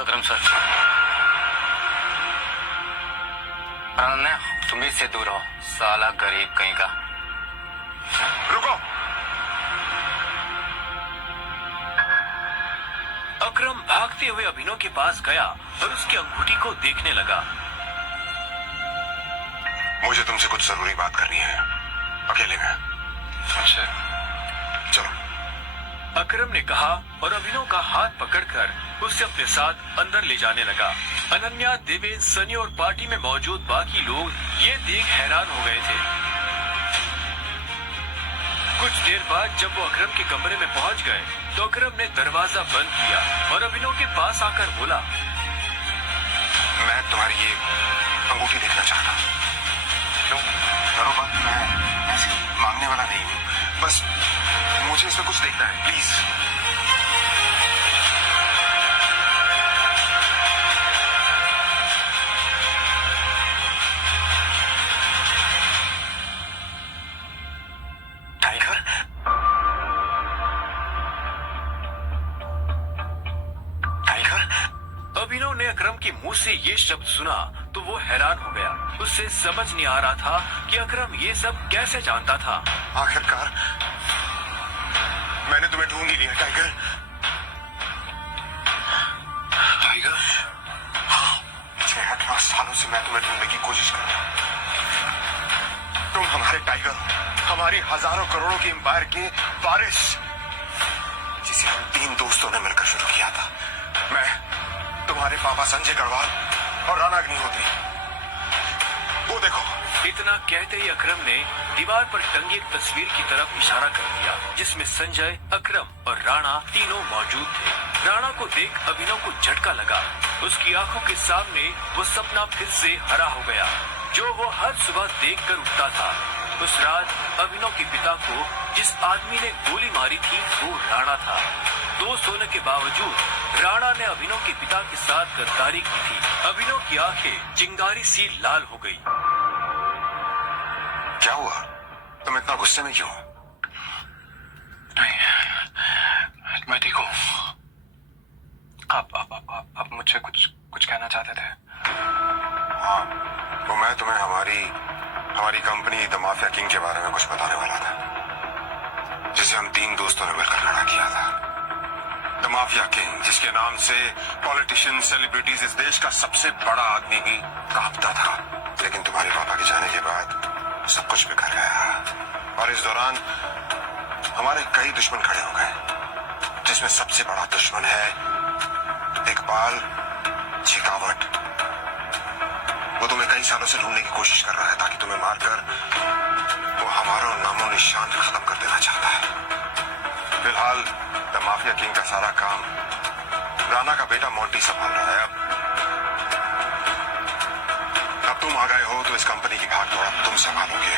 You Akram sir. Ananya तुम भी इससे दूर हो, साला गरीब कहीं का। रुको। अकरम भागते हुए अभिनव के पास गया और उसकी अंगूठी को देखने लगा। मुझे तुमसे कुछ जरूरी बात करनी है, अकेले में। अच्छा चलो। अकरम ने कहा और अभिनव का हाथ पकड़कर उसे अपने साथ अंदर ले जाने लगा। अनन्या, देवेंद्र, सनी और पार्टी में मौजूद बाकी लोग ये देख हैरान हो गए थे। कुछ देर बाद जब वो अकरम के कमरे में पहुंच गए तो अकरम ने दरवाजा बंद किया और अभिनव के पास आकर बोला, मैं तुम्हारी ये अंगूठी देखना चाहता हूँ। क्यों? करो बात, मैं ऐसे मांगने वाला नहीं हूँ, बस मुझे इसमें कुछ देखना है, प्लीज। टाइगर? टाइगर? अभिनव ने अकरम के मुंह से ये शब्द सुना तो वो हैरान हो गया। उसे समझ नहीं आ रहा था कि अकरम ये सब कैसे जानता था। आखिरकार मैंने तुम्हें ढूंढ ही लिया, टाइगर। टाइगर, पिछले 18 सालों से मैं तुम्हें ढूंढने की कोशिश कर रहा हूं। तुम हमारे टाइगर हो, हमारी हजारों करोड़ों की एम्पायर के वारिस, जिसे हम 3 दोस्तों ने मिलकर शुरू किया था। मैं, तुम्हारे पापा संजय गढ़वाल और राणा अग्निहोत्री। वो देखो। इतना कहते ही अकरम ने दीवार पर टंगी एक तस्वीर की तरफ इशारा कर दिया जिसमें संजय, अकरम और राणा तीनों मौजूद थे। राणा को देख अभिनव को झटका लगा। उसकी आंखों के सामने वो सपना फिर से हरा हो गया जो वो हर सुबह देखकर उठता था। उस रात अभिनव के पिता को जिस आदमी ने गोली मारी थी वो राणा था। दोस्त होने के बावजूद राणा ने अभिनव के पिता के साथ गद्दारी की थी। अभिनव की आंखें चिंगारी सी लाल हो गई। क्या हुआ? तुम इतना गुस्से में क्यों? नहीं, मैं ठीक हूँ। आप मुझसे कुछ कहना चाहते थे? हाँ, तो मैं तुम्हें हमारी कंपनी द माफिया किंग के बारे में कुछ बताने वाला था, जिसे हम 3 दोस्तों ने मिलकर खड़ा किया था। द माफिया किंग, जिसके नाम से पॉलिटिशियन, सेलिब्रिटीज, इस देश का सबसे बड़ा आदमी भी कांपता था। लेकिन तुम्हारे पापा के जाने के बाद सब कुछ बिखर गया और इस दौरान हमारे कई दुश्मन खड़े हो गए, जिसमें सबसे बड़ा दुश्मन है इकबाल शेखावत। वो तुम्हें कई सालों से ढूंढने की कोशिश कर रहा है ताकि तुम्हें मारकर वो हमारा नामो निशान खत्म कर देना चाहता है। फिलहाल द माफिया किंग का सारा काम राणा का बेटा मोंटी संभाल रहा है। अब तुम आ गए हो तो इस कंपनी की भाग दौड़ तुम संभालोगे।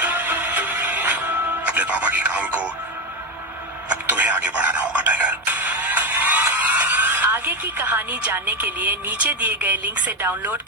अपने पापा के काम को अब तुम्हें आगे बढ़ाना होगा, टाइगर। आगे की कहानी जानने के लिए नीचे दिए गए लिंक से डाउनलोड